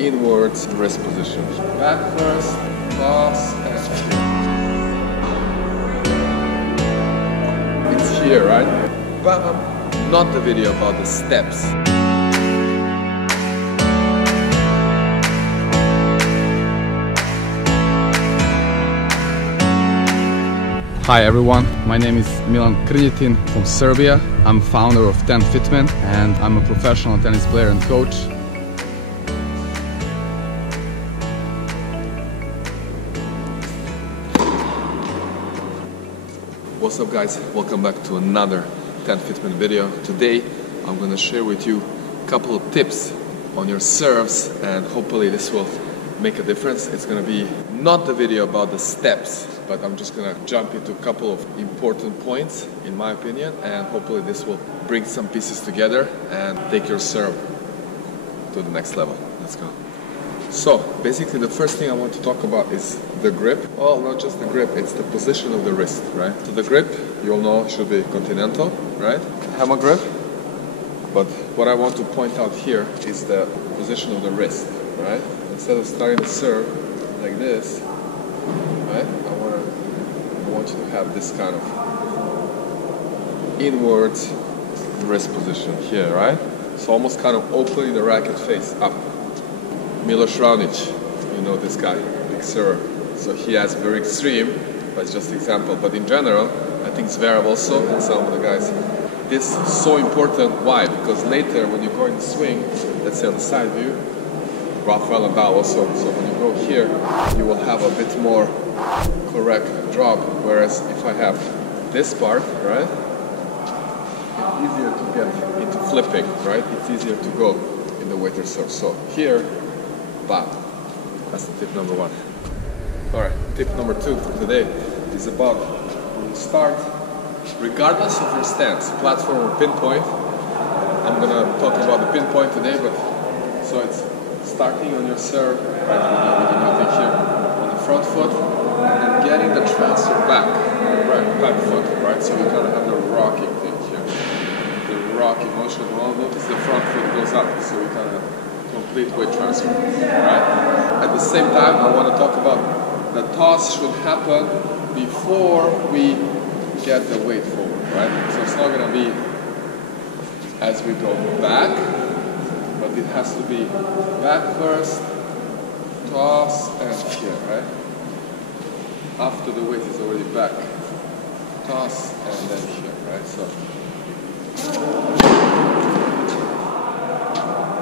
inwards wrist position. Back first, toss, and here. It's here, right? Bam! Not the video about the steps. Hi everyone, my name is Milan from Serbia. I'm founder of TENFITMEN and I'm a professional tennis player and coach. What's up guys, welcome back to another TENFITMEN video. Today I'm going to share with you a couple of tips on your serves and hopefully this will make a difference. It's going to be not the video about the steps, but I'm just going to jump into a couple of important points in my opinion, and hopefully this will bring some pieces together and take your serve to the next level. Let's go. So basically the first thing I want to talk about is the grip. Well, not just the grip, it's the position of the wrist, right? So the grip, you all know, should be continental, right? Hammer grip. But what I want to point out here is the position of the wrist, right? Instead of starting the serve like this, right? I want you to have this kind of inwards wrist position here, right? So almost kind of opening the racket face up. Milos, you know this guy, big server. So he has very extreme, but it's just an example. But in general, I think Zverev also and some of the guys. This is so important. Why? Because later when you go in the swing, let's say on the side view, Rafael Nadal also. So when you go here, you will have a bit more correct drop. Whereas if I have this part, right, it's easier to get into flipping, right? It's easier to go in the waiter serve. So here, bam. That's the tip number one. All right, tip number two for today is about when you start, regardless of your stance, platform or pinpoint. I'm gonna talk about the pinpoint today, but so it's starting on your serve, right, with nothing here, on the front foot, and getting the transfer back, right, back foot, right, so you kind of have the rocking thing here, the rocking motion. Well, notice the front foot goes up, so we kind of complete weight transfer, right? At the same time, I want to talk about the toss should happen before we get the weight forward, right? So it's not going to be as we go back, but it has to be back first, toss, and here, right? After the weight is already back, toss, and then here, right? So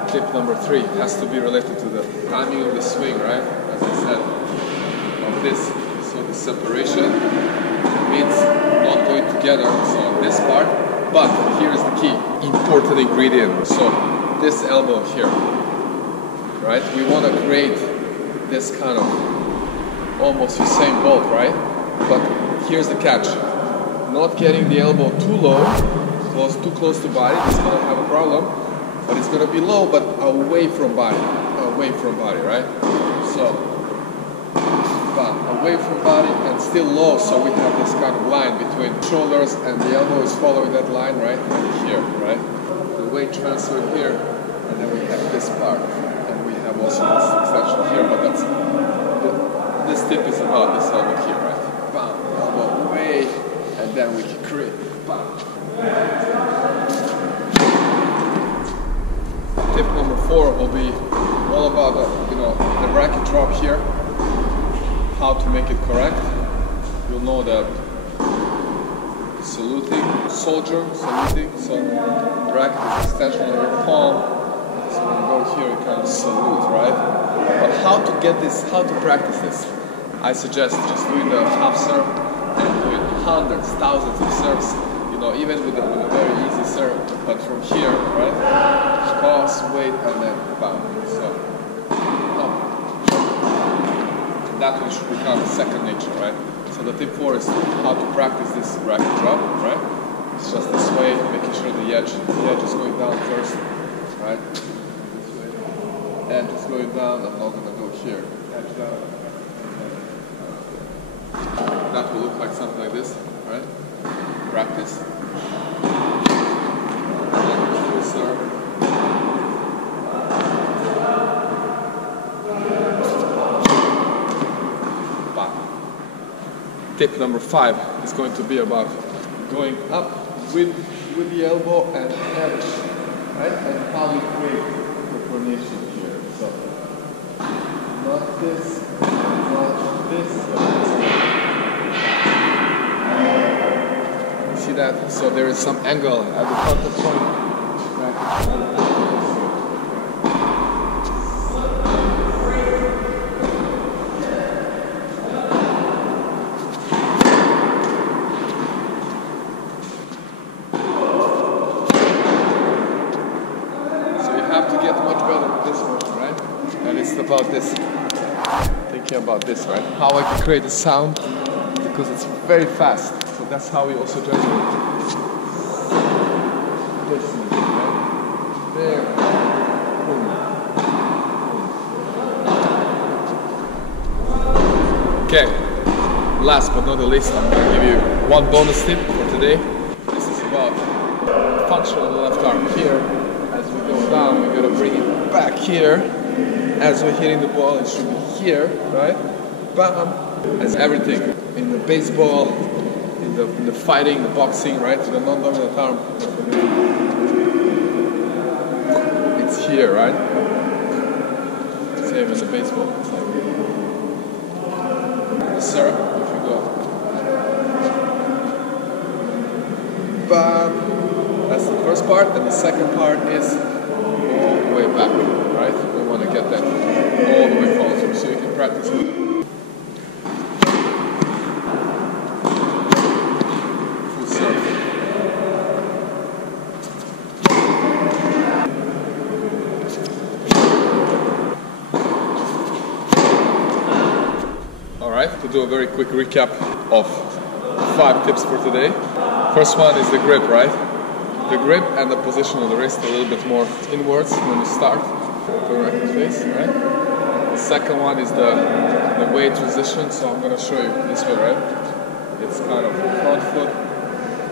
tip number three has to be related to the timing of the swing, right? As I said, of this. So the separation means not going together, so on this part. But here is the key, important ingredient. So this elbow here, right? We want to create this kind of almost Usain Bolt, right? But here's the catch. Not getting the elbow too low, too close to body, it's going to have a problem. But it's going to be low, but away from body, right? So, away from body and still low, so we have this kind of line between shoulders and the elbow is following that line, right? And here, right? The weight transfer here, and then we have this part, and we have also this extension here, but that's, this tip is about this elbow here, right? Bam, elbow away, and then we can create, bam. Tip number four will be all about the racket drop here, how to make it correct. You'll know that saluting, soldier, saluting, so the racket is extension of your palm, so when you go here you kind of salute, right? But how to get this, how to practice this? I suggest just doing the half serve and doing hundreds, thousands of serves, even with a very easy serve, but from here, right? Toss, wait, and then bam. So, that one should become second nature, right? So the tip four is how to practice this racket drop, right? It's just this way, making sure the edge is going down first, right? This way. Edge is going down, I'm not gonna go here. Edge down. That will look like something like this, right? Practice. And then full serve. tip number 5 is going to be about going up with the elbow and edge, right? And how we create the pronation here. So not this, not this, but this. See that? So there is some angle at the contact point, right? About this, thinking about this, right? How I can create a sound because it's very fast. So that's how we also try to listen, right? There, boom, boom. Okay, last but not the least, I'm going to give you one bonus tip for today. This is about function of the left arm here. As we go down, we're going to bring it back here. As we're hitting the ball, it should be here, right? Bam! As everything in the baseball, in the fighting, the boxing, right? The non-dominant arm, it's here, right? Same as the baseball. It's like the serve. If you go, bam! That's the first part, and the second part is all the way back, right? We want to get that all the way follow through, so you can practice with full serve. Alright, to do a very quick recap of 5 tips for today. First one is the grip, right? The grip and the position of the wrist a little bit more inwards when you start. Correct the face, right? The second one is the weight transition, so I'm going to show you this way, right? It's kind of front foot,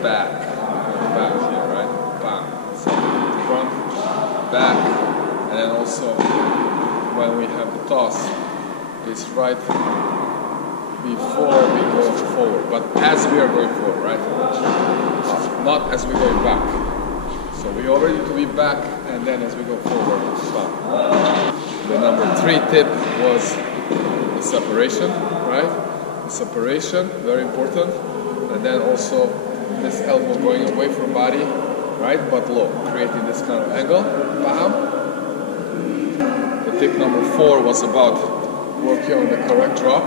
back here, right? Bam. So front, back, and then also when we have the toss, it's right before we go forward, but as we are going forward, right? Not as we're going back. So we already need to be back, and then as we go forward, stop. The number 3 tip was the separation, right? The separation, very important. And then also this elbow going away from body, right? But low, creating this kind of angle. Bam. The tip number 4 was about working on the correct drop,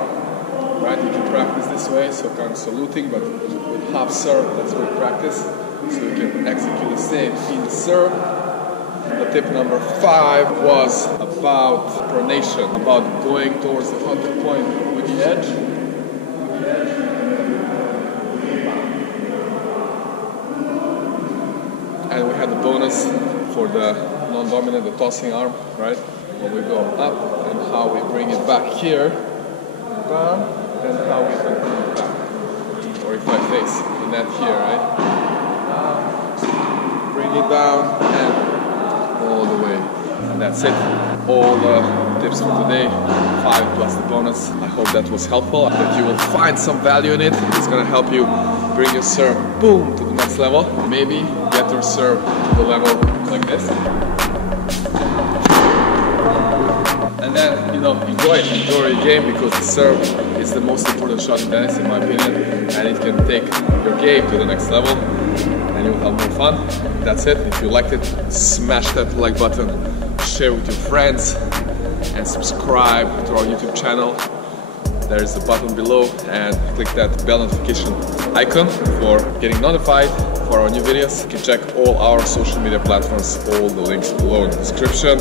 right? You can practice this way, so kind of saluting, but with half serve, that's good practice. So you can execute the same in the serve. The tip number 5 was about pronation, about going towards the contact point with the edge. And we had the bonus for the non-dominant, the tossing arm, right? When we go up and how we bring it back here, bam, and how we can bring it back. Or if I face the net here, right? Bring it down and all the way. And that's it. All the tips for today, 5 plus the bonus. I hope that was helpful, that you will find some value in it. It's gonna help you bring your serve, boom, to the next level. Maybe get your serve to the level like this. And then, you know, enjoy your game, because the serve is the most important shot in tennis, in my opinion, and it can take your game to the next level, and you'll have more fun. That's it. If you liked it, smash that like button, share with your friends, and subscribe to our YouTube channel. There is a button below, and click that bell notification icon for getting notified for our new videos. You can check all our social media platforms, all the links below in the description.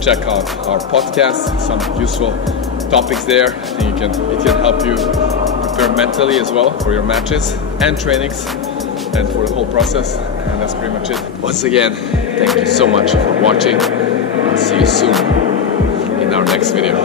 Check out our podcast, some useful topics there. I think it can help you prepare mentally as well for your matches and trainings and for the whole process. And that's pretty much it. Once again, thank you so much for watching. I'll see you soon in our next video.